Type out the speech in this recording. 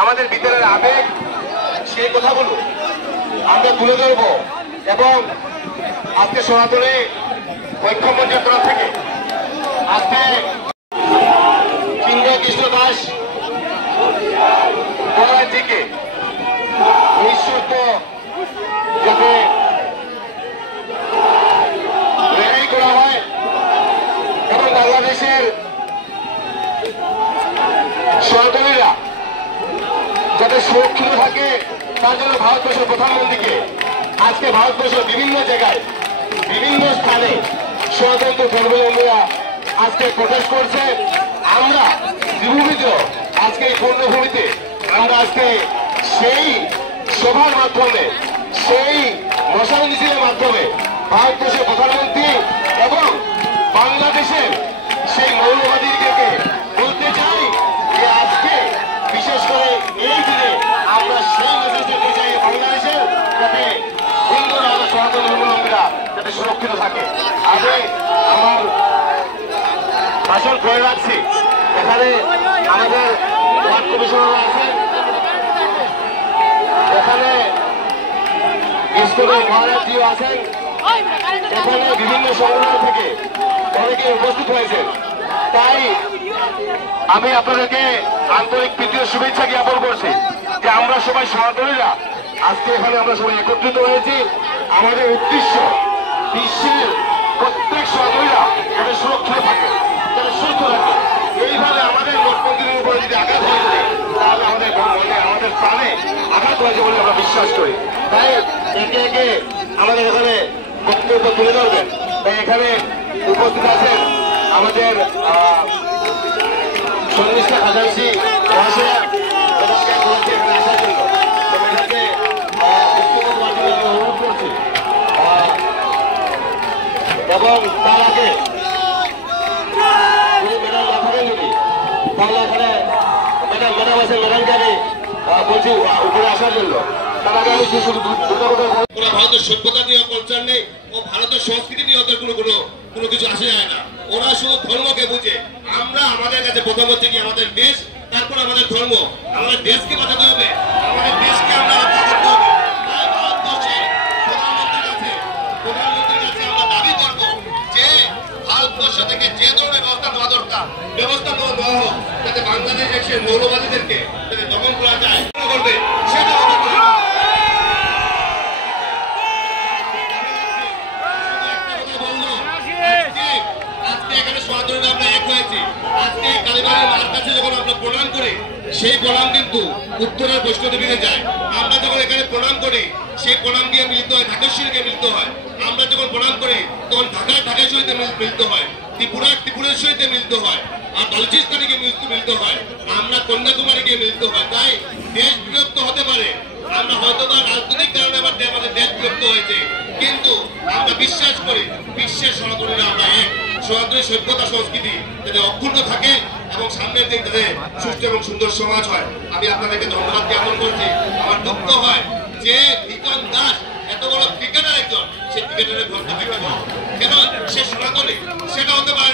আমাদের ভিতরের আবেগ সেই কথাগুলো আমরা তুলে ধরবো এবং আজকে সনাতনী ঐক্যমঞ্চের তরফ থেকে আজকে চিন্ময় কৃষ্ণ দাস থেকে নিঃশর্ত যাতে বাংলাদেশের সনাতনীরা যাতে সুরক্ষিত থাকে তার জন্য ভারতবর্ষের প্রধানমন্ত্রীকে আজকে ভারতবর্ষের বিভিন্ন জায়গায় বিভিন্ন স্থানে স্বতন্ত্র ধর্মীয়রা আজকে প্রটেস্ট করছে। আমরা জীবিত আজকে এই পূর্ণভূমিতে আমরা আজকে সেই সভার মাধ্যমে সেই মশাল মিছিলের মাধ্যমে ভারতবর্ষের প্রধানমন্ত্রী এবং বাংলাদেশের সেই মৌলবাদীদেরকে বলতে চাই যে আজকে বিশেষ করে এই দিনে আমরা সেই মেসেজটা দিতে চাই বাংলাদেশের যাতে হিন্দুরা আমরা সনাতন ধর্মাবলম্বীরা যাতে সুরক্ষিত থাকে। আমি আমার ভাষণ করে রাখছি। এখানে আমাদের ওয়ার্ড কমিশনার আছেন, এখানে স্কুলের মহারাজজিও আছেন, এখানে বিভিন্ন সংগঠন থেকে অনেকে উপস্থিত হয়েছেন। তাই আমি আপনাদেরকে আন্তরিক প্রীতীয় শুভেচ্ছা জ্ঞাপন করছি যে আমরা সবাই সনাতনীরা আজকে এখানে আমরা সবাই একত্রিত হয়েছি। আমাদের উদ্দেশ্য বিশ্বের প্রত্যেক সনাতনীরা যাতে সুরক্ষিত থাকে, যাতে সুস্থ থাকে। এইভাবে আমাদের মঠমন্দিরের উপরে যদি আঘাত হয়ে যায় তাহলে আমাদের মনে আমাদের প্রাণে আঘাত হয়েছে বলে আমরা বিশ্বাস করি। তাই একে একে আমাদের এখানে বক্তব্য তুলে ধরবেন। তাই এখানে উপস্থিত আছেন আমাদের শর্মিষ্ঠা খাজানসি মহাশয়া, এদেরকে বলেছি এখানে আসার জন্য। এদেরকে বক্তব্য দেওয়ার জন্য আমি অনুরোধ করছি। এবং তার আগে ম্যাডাম না থাকেন যদি তাহলে এখানে ম্যাডাম আছেন, ম্যাডামকে আমি বলছি উপরে আসার জন্য। তার আগে আমি শুধু ভারতের সভ্যতা নিয়ে কলচার নেই ও ভারতের সংস্কৃতি নিয়ে ওদের কোনো কিছু আসে যায় না। ওরা শুধু ধর্মকে বুঝে। আমরা আমাদের কাছে প্রথম হচ্ছে কি আমাদের দেশ, তারপর আমাদের ধর্ম। আমাদের দেশকে বাঁচাতে হবে, আমাদের দেশকে আমরা রক্ষা করতে হবে। তাই ভারতবর্ষের প্রধানমন্ত্রীর কাছে আমরা দাবি করবো যে ভারতবর্ষ থেকে যে ধরনের ব্যবস্থা নেওয়া দরকার ব্যবস্থা নেওয়া হোক, যাতে বাংলাদেশের সেই মৌলবাদীদেরকে যাতে দমন করা যায় করবে সেটা সেই প্রণাম কিন্তু উত্তরের বৈষ্ণদেবীতে যায়। আমরা যখন এখানে প্রণাম করি সেই প্রণাম দিয়ে মিলিত হয় ঢাকেশ্বরীকে মিলিত হয়। আমরা যখন প্রণাম করি তখন ঢাকেশ্বরীতে মিলিত হয়, ত্রিপুরেশ্বরীতে মিলিত হয়, আর বালুচিস্তানে মিলিত হয়, আমরা কন্যাকুমারীকে মিলিত হয়। তাই দেশ বিভক্ত হতে পারে, আমরা হয়তো বা রাজনৈতিক কারণে আমাদের দেশ বিভক্ত হয়েছে, কিন্তু আমরা বিশ্বাস করি বিশ্বের সনাতনীরা আমরা এক। সনাতনী সভ্যতা সংস্কৃতি যাতে অক্ষুণ্ণ থাকে এবং সামনের দিন যাতে সুস্থ এবং সুন্দর সমাজ হয়। আমি আপনাদেরকে ধন্যবাদ জ্ঞাপন করছি। আমার দুঃখ হয় যে লিটন দাস এত বড় ক্রিকেটার একজন, সে ক্রিকেটারের ঘরটা কেন সে সনাতনী সেটা হতে পারে